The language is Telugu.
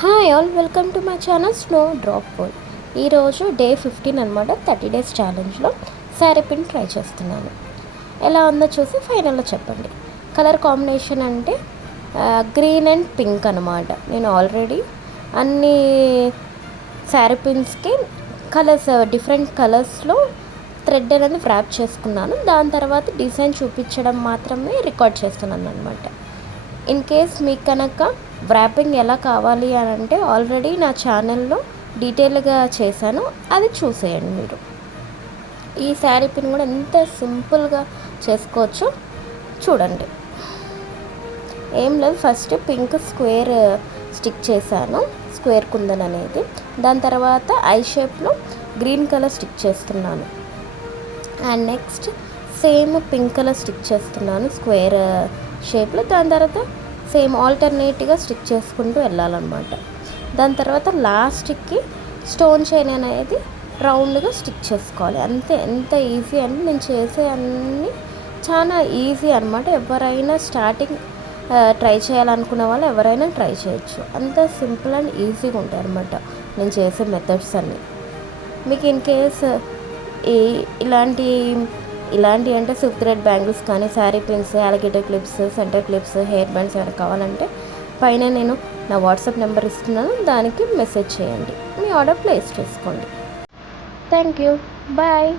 Hi all, welcome to my channel snow drop full. ఈరోజు డే 15 అనమాట. 30 డేస్ ఛాలెంజ్లో శారీ పిన్ ట్రై చేస్తున్నాను. ఎలా ఉందో చూసి ఫైనల్లో చెప్పండి. కలర్ కాంబినేషన్ అంటే గ్రీన్ అండ్ పింక్ అనమాట. నేను ఆల్రెడీ అన్ని శారీ పిన్స్కి కలర్స్ డిఫరెంట్ కలర్స్లో థ్రెడ్ అనేది వ్రాప్ చేసుకున్నాను. దాని తర్వాత డిజైన్ చూపించడం మాత్రమే రికార్డ్ చేస్తున్నాను అనమాట. ఇన్ కేస్ మీకు కనుక వ్రాపింగ్ ఎలా కావాలి అని అంటే ఆల్రెడీ నా ఛానల్లో డీటెయిల్గా చేశాను, అది చూసేయండి మీరు. ఈ శారీ పిన్ కూడా ఎంత సింపుల్గా చేసుకోవచ్చో చూడండి. ఏం లేదు, ఫస్ట్ పింక్ స్క్వేర్ స్టిక్ చేశాను, స్క్వేర్ కుందన్ అనేది. దాని తర్వాత ఐ షేప్లో గ్రీన్ కలర్ స్టిక్ చేస్తున్నాను. And next same pink colour stick చేస్తున్నాను స్క్వేర్ షేప్లో. దాని తర్వాత సేమ్ ఆల్టర్నేట్గా స్టిక్ చేసుకుంటూ వెళ్ళాలన్నమాట. దాని తర్వాత లాస్ట్కి స్టోన్ చైన్ అనేది రౌండ్గా స్టిక్ చేసుకోవాలి. అంతే, ఎంత ఈజీ అంటే నేను చేసే అన్నీ చాలా ఈజీ అనమాట. ఎవరైనా స్టార్టింగ్ ట్రై చేయాలనుకున్న వాళ్ళు ఎవరైనా ట్రై చేయొచ్చు. అంత సింపుల్ అండ్ ఈజీగా ఉంటాయి అనమాట నేను చేసే మెథడ్స్ అన్నీ. మీకు ఇన్ కేస్ ఇలాంటి అంటే సిల్క్ థ్రెడ్ బ్యాంగిల్స్ కానీ, sari pins, alligator clips, centre clips, hair bands ఏమైనా కావాలంటే పైన నేను నా వాట్సాప్ నెంబర్ ఇస్తున్నాను, దానికి మెసేజ్ చేయండి. మీ ఆర్డర్ ప్లేస్ చేసుకోండి. Thank you, bye.